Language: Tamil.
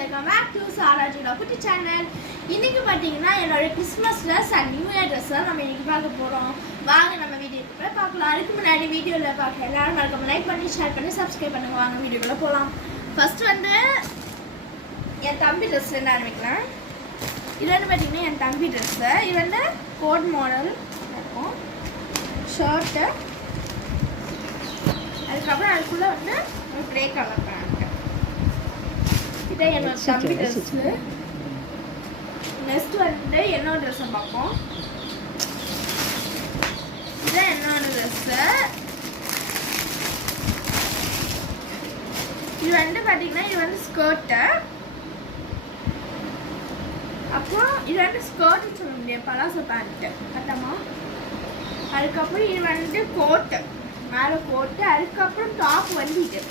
வெல்கம் பேக் டு சாராஜோட குட்டி சேனல். இன்னைக்கு பார்த்தீங்கன்னா என்னோட Christmas dress and new year dress நம்ம இன்னைக்கு பார்க்க போகிறோம். வாங்க நம்ம வீடியோக்குள்ளே பார்க்கலாம். அதுக்கு முன்னாடி வீடியோவில் பார்க்க எல்லாரும் மறக்காம லைக் பண்ணி ஷேர் பண்ணி சப்ஸ்கிரைப் பண்ணுங்க. வாங்க வீடியோக்குள்ளே போகலாம். ஃபர்ஸ்ட் வந்து என் தம்பி ட்ரெஸ்லேருந்து ஆரம்பிக்கலாம். இது வந்து பார்த்தீங்கன்னா என் தம்பி ட்ரெஸ்ஸு. இது வந்து கோட் மாடல் இருக்கும், ஷர்ட்டு, அதுக்கப்புறம் அதுக்குள்ளே வந்து ஒரு க்ரே கலர் பேண்ட். இதான் என்னோட தம்பி ட்ரெஸ்ஸு. நெக்ஸ்ட் வந்து என்னோட ட்ரெஸ்ஸை பார்ப்போம். இதான் என்னோட ட்ரெஸ்ஸு. இது வந்து பார்த்தீங்கன்னா இது வந்து ஸ்கர்ட்டு. அப்புறம் இது வந்து ஸ்கர்ட்னு சொல்ல முடியாது, பலாசோ பேண்ட்டு கட்டமா. அதுக்கப்புறம் இது வந்து கோட்டு, மேலே கோட்டு. அதுக்கப்புறம் டாப் வந்து இது